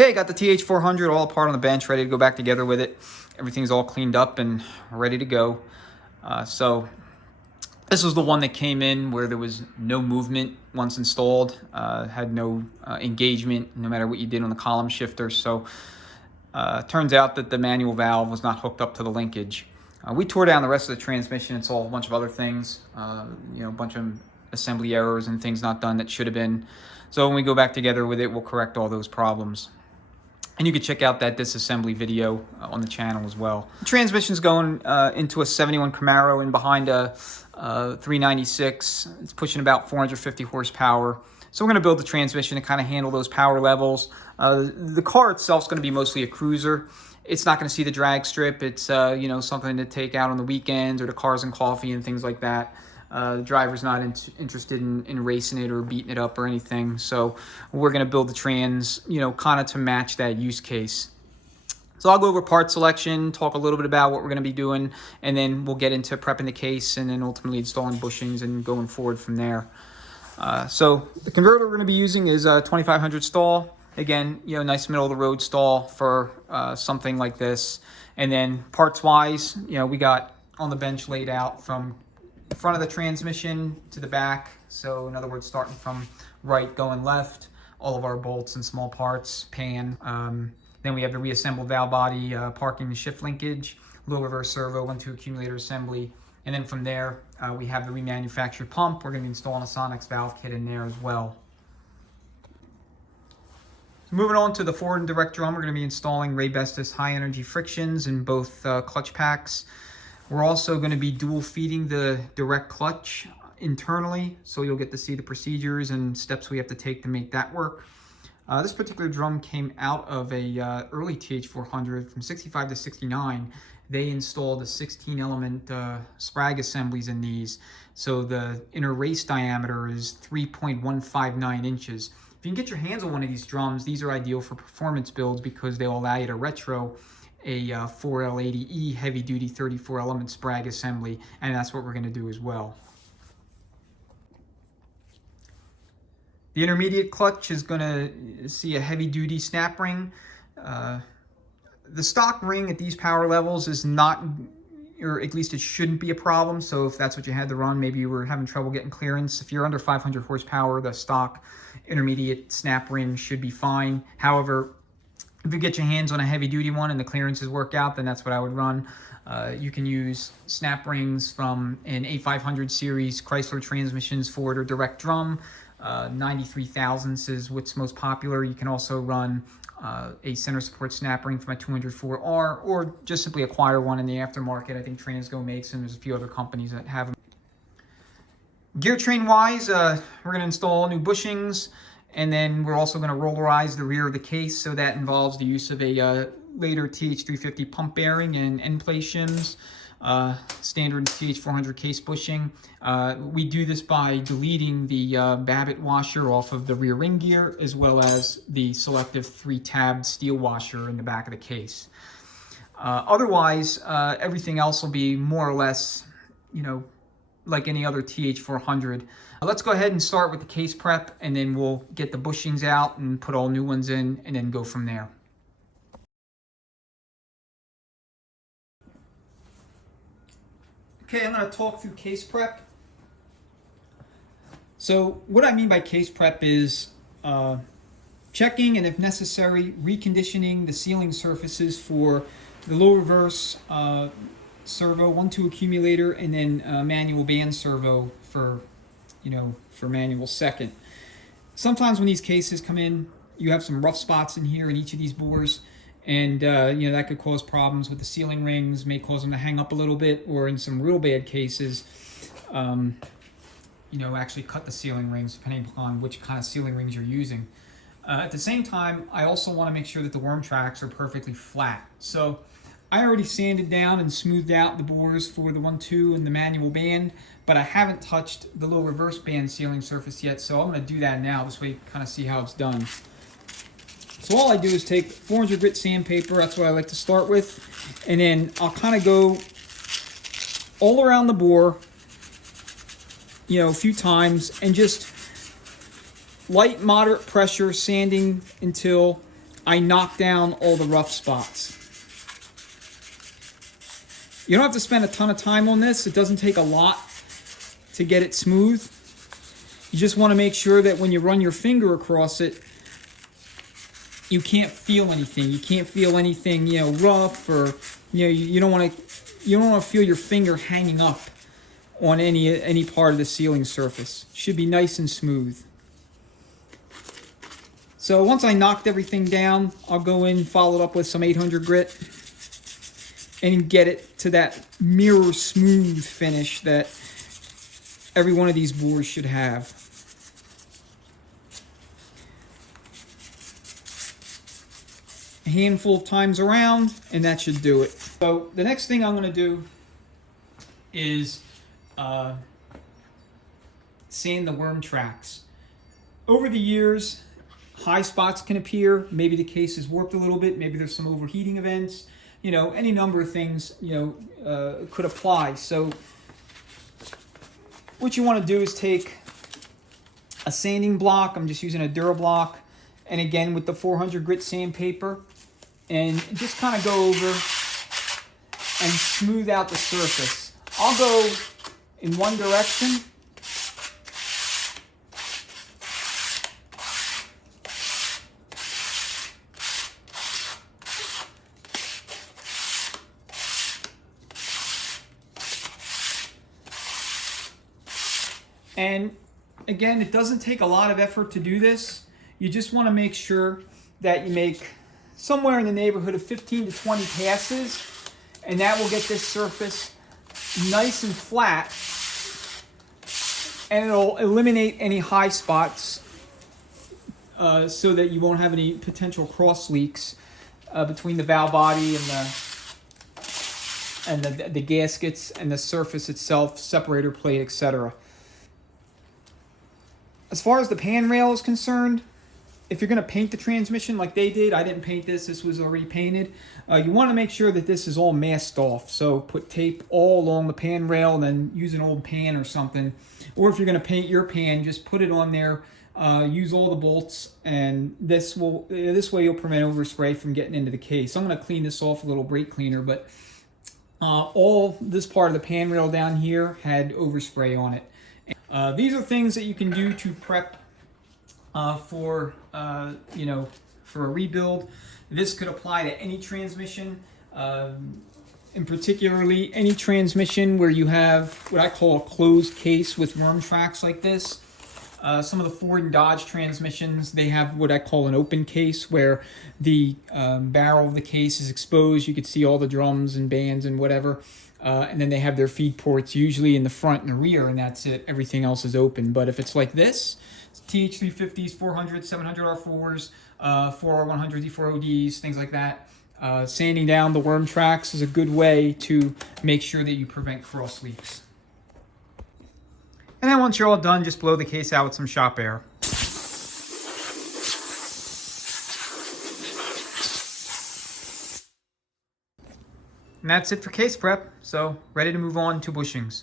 Okay, got the TH400 all apart on the bench, ready to go back together with it. Everything's all cleaned up and ready to go. So this was the one that came in where there was no movement once installed, had no engagement no matter what you did on the column shifter. So turns out that the manual valve was not hooked up to the linkage. We tore down the rest of the transmission and saw a bunch of other things, a bunch of assembly errors and things not done that should have been. So when we go back together with it, we'll correct all those problems. And you can check out that disassembly video on the channel as well. The transmission's going into a 71 Camaro and behind a 396. It's pushing about 450 horsepower. So we're going to build the transmission to kind of handle those power levels. The car itself is going to be mostly a cruiser. It's not going to see the drag strip. It's something to take out on the weekends or to cars and coffee and things like that. The driver's not interested in racing it or beating it up or anything. So we're going to build the trans, kind of to match that use case. So I'll go over part selection, talk a little bit about what we're going to be doing, and then we'll get into prepping the case and then ultimately installing bushings and going forward from there. So the converter we're going to be using is a 2500 stall. Again, nice middle of the road stall for something like this. And then parts wise, we got on the bench laid out from the front of the transmission to the back. So in other words, starting from right going left, all of our bolts and small parts, pan. Then we have the reassembled valve body, parking and shift linkage, low reverse servo, 1-2 accumulator assembly. And then from there, we have the remanufactured pump. We're going to be installing a Sonex valve kit in there as well. So moving on to the forward and direct drum, we're going to be installing Raybestos high energy frictions in both clutch packs. We're also going to be dual feeding the direct clutch internally, so you'll get to see the procedures and steps we have to take to make that work. This particular drum came out of a early TH400 from 65 to 69. They installed a 16 element sprag assemblies in these, so the inner race diameter is 3.159 inches. If you can get your hands on one of these drums, these are ideal for performance builds because they'll allow you to retro a 4L80E heavy-duty 34-element sprag assembly, and that's what we're going to do as well. The intermediate clutch is going to see a heavy-duty snap ring. The stock ring at these power levels is not, or at least it shouldn't be a problem, so if that's what you had to run, maybe you were having trouble getting clearance. If you're under 500 horsepower, the stock intermediate snap ring should be fine. However, if you get your hands on a heavy-duty one and the clearances work out, then that's what I would run. You can use snap rings from an A500 series Chrysler transmissions forward or direct drum. 93 thousandths is what's most popular. You can also run a center support snap ring from a 204R, or just simply acquire one in the aftermarket. I think Transgo makes them. There's a few other companies that have them. Gear train wise, we're going to install new bushings. And then we're also going to rollerize the rear of the case, so that involves the use of a later TH350 pump bearing and end plate shims, standard TH400 case bushing. We do this by deleting the Babbitt washer off of the rear ring gear, as well as the selective 3-tabbed steel washer in the back of the case. Otherwise, everything else will be more or less, like any other TH400. Let's go ahead and start with the case prep, and then we'll get the bushings out and put all new ones in, and then go from there. Okay, I'm going to talk through case prep. So what I mean by case prep is checking and, if necessary, reconditioning the sealing surfaces for the low reverse servo, 1-2 accumulator, and then manual band servo for manual second. Sometimes when these cases come in, you have some rough spots in here in each of these bores, and that could cause problems with the sealing rings, may cause them to hang up a little bit, or in some real bad cases, actually cut the sealing rings depending upon which kind of sealing rings you're using. At the same time, I also want to make sure that the worm tracks are perfectly flat. So I already sanded down and smoothed out the bores for the 1-2 and the manual band, but I haven't touched the low reverse band sealing surface yet, so I'm going to do that now. This way you kind of see how it's done. So all I do is take 400 grit sandpaper, that's what I like to start with, and then I'll kind of go all around the bore, a few times, and just light, moderate pressure sanding until I knock down all the rough spots. You don't have to spend a ton of time on this. It doesn't take a lot to get it smooth. You just want to make sure that when you run your finger across it, you can't feel anything. You can't feel anything, rough, or you don't want to feel your finger hanging up on any part of the sealing surface. It should be nice and smooth. So once I knocked everything down, I'll go in, follow it up with some 800 grit, and get it to that mirror smooth finish that every one of these boards should have. A handful of times around, and that should do it. So the next thing I'm going to do is sand the worm tracks. Over the years, high spots can appear. Maybe the case is warped a little bit. Maybe there's some overheating events. Any number of things, could apply. So what you want to do is take a sanding block. I'm just using a Durablock. And again, with the 400 grit sandpaper. And just kind of go over and smooth out the surface. I'll go in one direction. And again, it doesn't take a lot of effort to do this. You just want to make sure that you make somewhere in the neighborhood of 15 to 20 passes, and that will get this surface nice and flat, and it'll eliminate any high spots so that you won't have any potential cross leaks between the valve body and the gaskets and the surface itself, separator plate, etc. As far as the pan rail is concerned, if you're going to paint the transmission like they did, I didn't paint this, this was already painted. You want to make sure that this is all masked off. So put tape all along the pan rail and then use an old pan or something. Or if you're going to paint your pan, just put it on there, use all the bolts, and this way you'll prevent overspray from getting into the case. I'm going to clean this off with a little brake cleaner, but all this part of the pan rail down here had overspray on it. These are things that you can do to prep for a rebuild. This could apply to any transmission, and particularly any transmission where you have what I call a closed case with worm tracks like this. Some of the Ford and Dodge transmissions, they have what I call an open case where the barrel of the case is exposed. You can see all the drums and bands and whatever. And then they have their feed ports usually in the front and the rear, and that's it. Everything else is open. But if it's like this, TH350s, 400s, 700R4s, 4R100s, D4ODs, things like that, sanding down the worm tracks is a good way to make sure that you prevent cross leaks. And then once you're all done, just blow the case out with some shop air. And that's it for case prep, so ready to move on to bushings.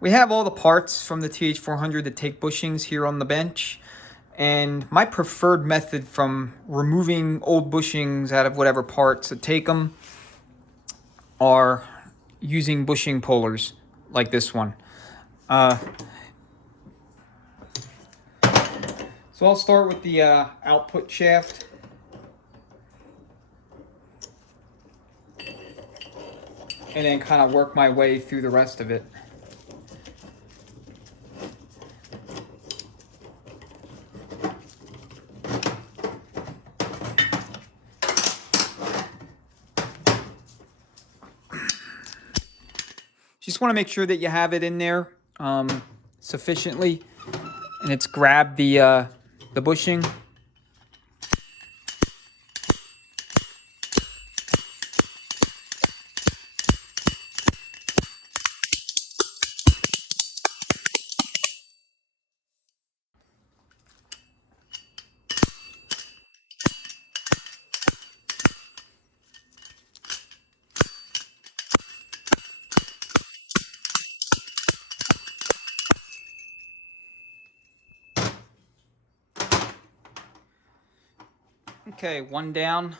We have all the parts from the TH400 that take bushings here on the bench, and my preferred method from removing old bushings out of whatever parts that take them are using bushing pullers like this one. So I'll start with the output shaft. And then kind of work my way through the rest of it. Just want to make sure that you have it in there sufficiently, and it's grabbed the bushing. Okay, one down,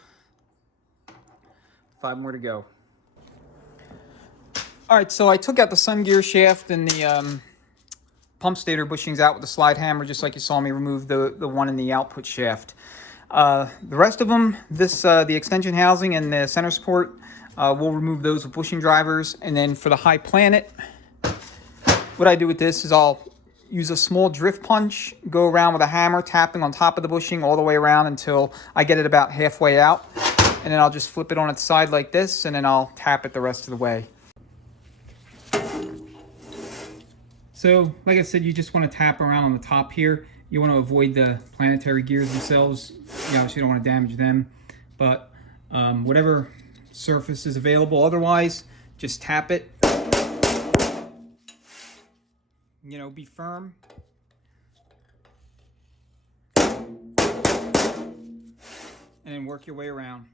5 more to go. All right, so I took out the sun gear shaft and the pump stator bushings out with the slide hammer, just like you saw me remove the one in the output shaft. The rest of them, the extension housing and the center support, we'll remove those with bushing drivers. And then for the high planet, what I do with this is I'll use a small drift punch, go around with a hammer, tapping on top of the bushing all the way around until I get it about halfway out. And then I'll just flip it on its side like this, and then I'll tap it the rest of the way. So, like I said, you just want to tap around on the top here. You want to avoid the planetary gears themselves. You obviously don't want to damage them. But whatever surface is available, otherwise, just tap it. You know, be firm. And then work your way around.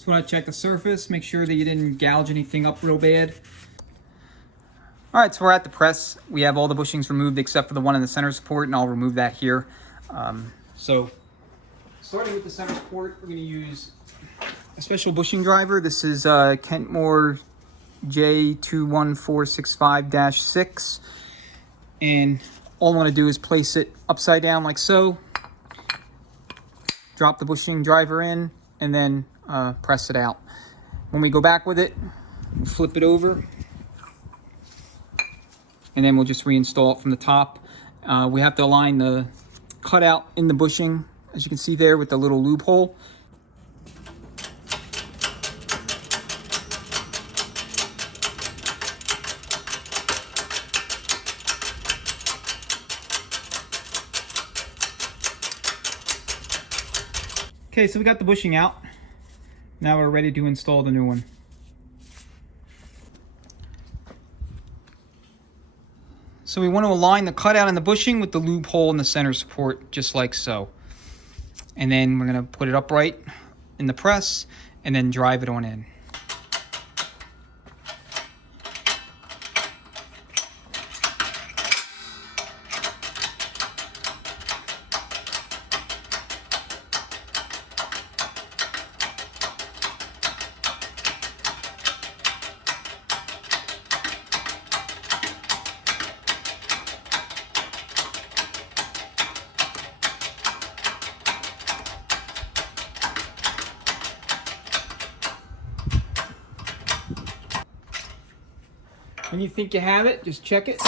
So when I check the surface, make sure that you didn't gouge anything up real bad. All right, so we're at the press. We have all the bushings removed except for the one in the center support, and I'll remove that here. So starting with the center support, we're going to use a special bushing driver. This is Kentmore J21465-6. And all I want to do is place it upside down like so. Drop the bushing driver in, and then press it out. When we go back with it, we'll flip it over, and then we'll just reinstall it from the top. We have to align the cutout in the bushing, as you can see there, with the little loophole. Okay, so we got the bushing out. Now we're ready to install the new one. So we want to align the cutout in the bushing with the loophole in the center support, just like so. And then we're going to put it upright in the press and then drive it on in. When you think you have it, just check it.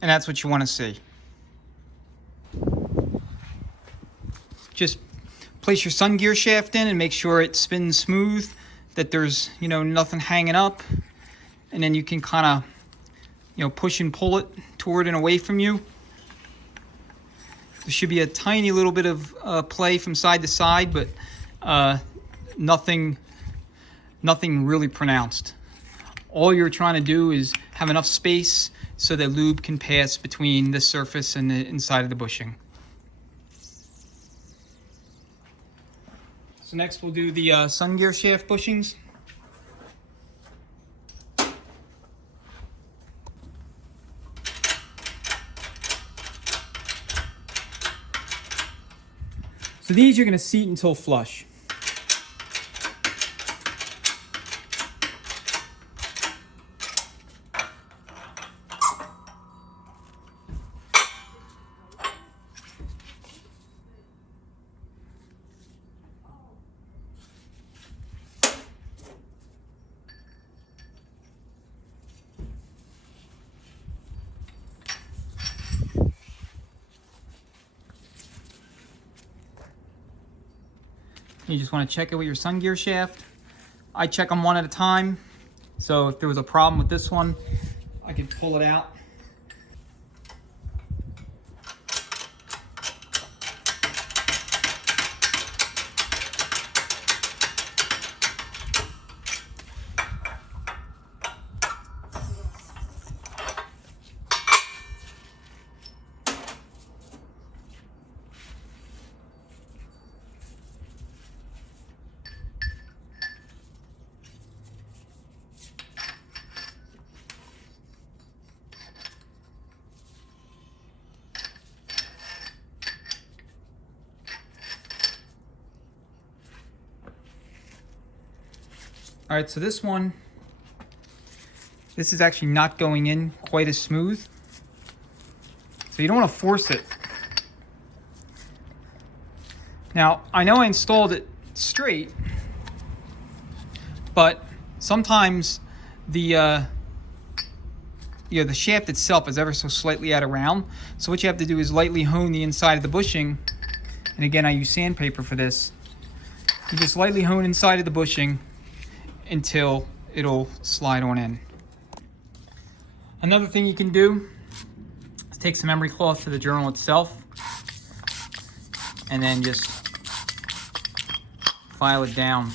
And that's what you want to see. Just place your sun gear shaft in and make sure it spins smooth, that there's, you know, nothing hanging up. And then you can kind of, you know, push and pull it toward and away from you. There should be a tiny little bit of play from side to side, but nothing really pronounced. All you're trying to do is have enough space so that lube can pass between the surface and the inside of the bushing. So next we'll do the sun gear shaft bushings. So these you're going to seat until flush. You just want to check it with your sun gear shaft. I check them one at a time. So if there was a problem with this one, I could pull it out. All right, so this is actually not going in quite as smooth. So you don't want to force it. Now, I know I installed it straight, but sometimes the shaft itself is ever so slightly out of round. So what you have to do is lightly hone the inside of the bushing. And again, I use sandpaper for this. You just lightly hone inside of the bushing until it'll slide on in. Another thing you can do is take some emery cloth to the journal itself and then just file it down.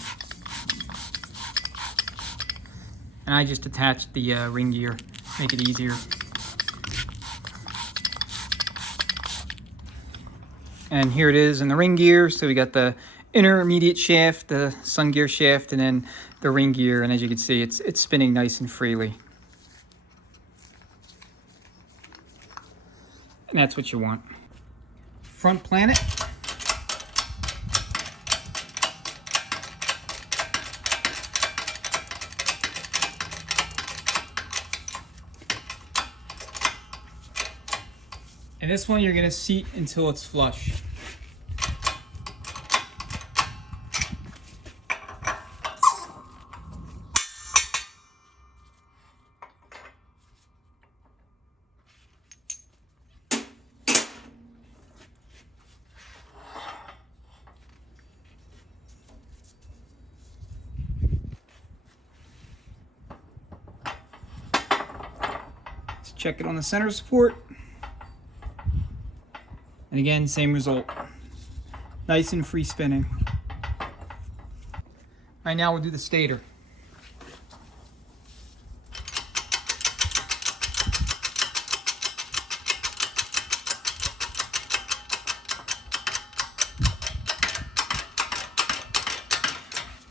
And I just attached the ring gear, make it easier. And here it is in the ring gear. So we got the intermediate shaft, the sun gear shaft, and then the ring gear. And as you can see, it's spinning nice and freely. And that's what you want. Front planet. And this one you're going to seat until it's flush. Let's check it on the center support. And again, same result. Nice and free spinning. All right, now we'll do the stator.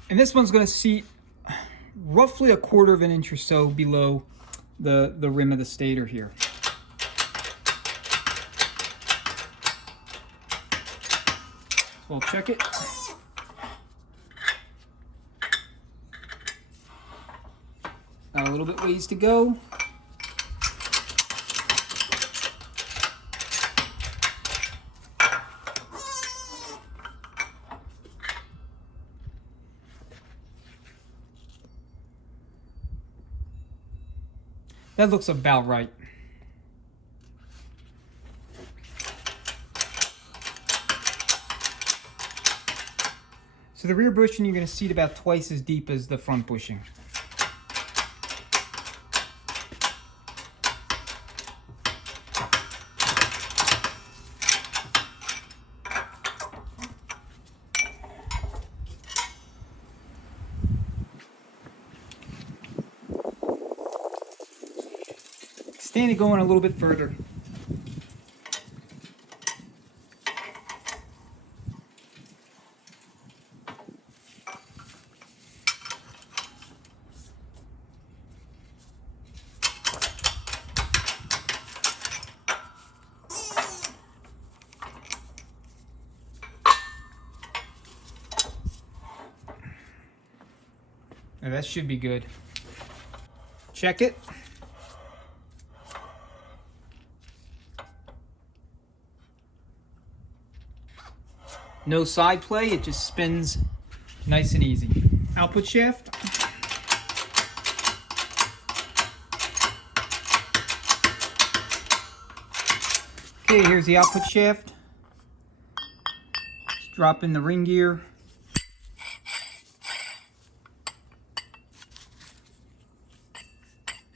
And this one's going to seat roughly 1/4 of an inch or so below the rim of the stator here. We'll check it. Got a little bit ways to go. That looks about right. So the rear bushing you're going to seat about twice as deep as the front bushing. Stand it going a little bit further. Now that should be good. Check it. No side play, it just spins nice and easy. Output shaft. Okay, here's the output shaft. Just drop in the ring gear.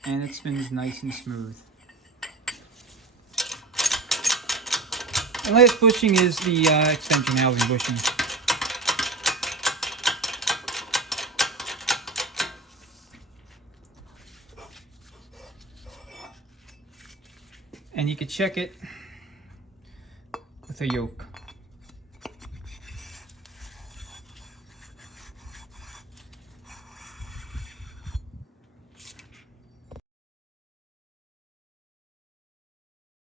and it spins nice and smooth. The last bushing is the extension housing bushing. And you can check it with a yoke.